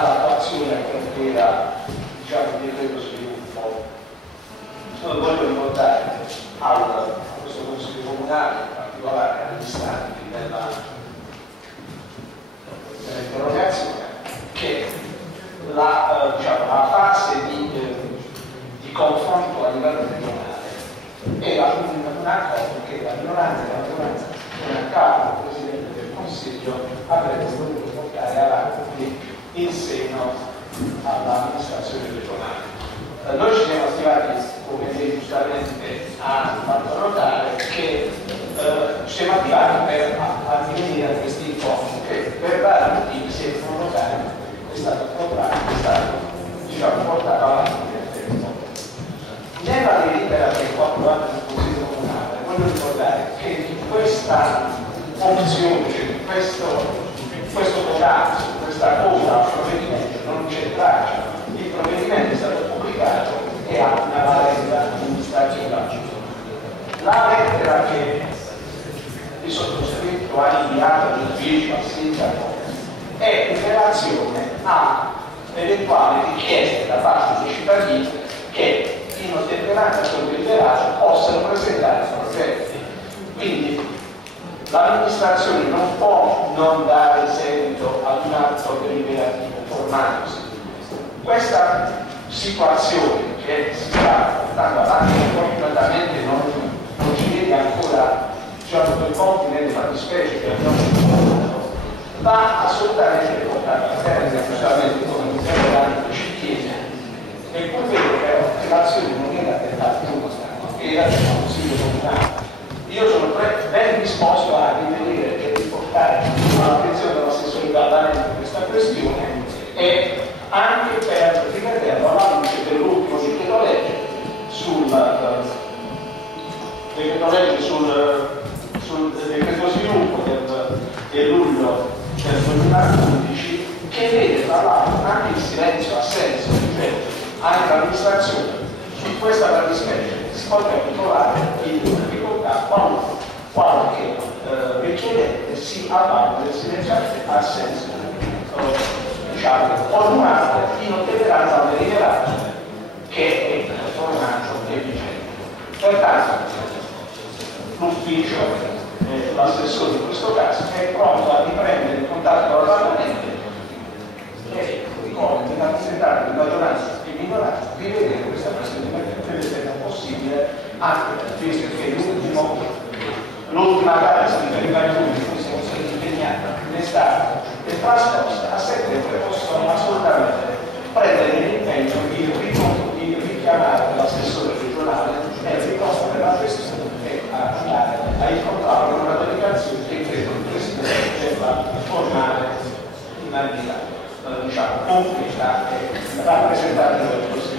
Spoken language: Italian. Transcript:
dall'attuazione a quello che era, diciamo, il decreto sviluppo. Voglio ricordare a questo Consiglio Comunale, in particolare agli istanti dell'interrogazione, che diciamo, la fase di confronto a livello regionale era un accordo che la minoranza come a capo del Presidente del Consiglio avrebbe voluto portare avanti in seno all'amministrazione regionale. Noi ci siamo attivati, come lei giustamente ha fatto notare, che ci siamo attivati per addivenire a questi incontri che per vari motivi si è notare è stato diciamo, portato avanti nel tempo. Nella delibera che ho approvato nel Consiglio Comunale, voglio ricordare che in questa opzione, cioè questo codato, questa cosa, provvedimento non c'è traccia. Il provvedimento è stato pubblicato e ha una valenza amministrativa. La lettera che il sottoscritto ha inviato all'ufficio al sindaco è in relazione a eventuali richieste da parte dei cittadini che in ottemperanza a quel deliberato possano presentare progetti. Quindi l'amministrazione non può non dare seguito ad un atto deliberativo formatosi. Questa situazione che si sta portando avanti fortunatamente non ci vede ancora, diciamo, per conti nelle fattispecie che abbiamo incontrato, va assolutamente portata a termine, specialmente come l'interrogante ci chiede. E pur vero che l'azione non era tentata era del Consiglio Comunale. Io sono ben disposto a rivedere e riportare all'attenzione dell'assessore Gallanelli questa questione e anche per rivederlo alla luce dell'ultimo sul decreto sviluppo del luglio del 2015, che vede tra l'altro anche il silenzio assenso, ripeto, anche l'amministrazione su questa fattispecie si potrebbe trovare in difficoltà qualche richiedente si avvale del silenzio assenso, diciamo, formale in ottemperanza al deliberato che è formato e vigente. Pertanto l'ufficio, l'assessore in questo caso, è pronto a riprendere il contatto con la Parlamento e con i rappresentanti di maggioranza e minoranza rivedere questa questione perché sia possibile, anche visto che l'ultima gara di Bergaglione in cui siamo stati impegnati in estate è trascorsa, a settembre possono assolutamente prendere l'impegno di richiamare l'assessore regionale e riconoscere la questione e andare a incontrare una delegazione che credo il Presidente debba formare in maniera, diciamo, concreta e rappresentativa del Consiglio.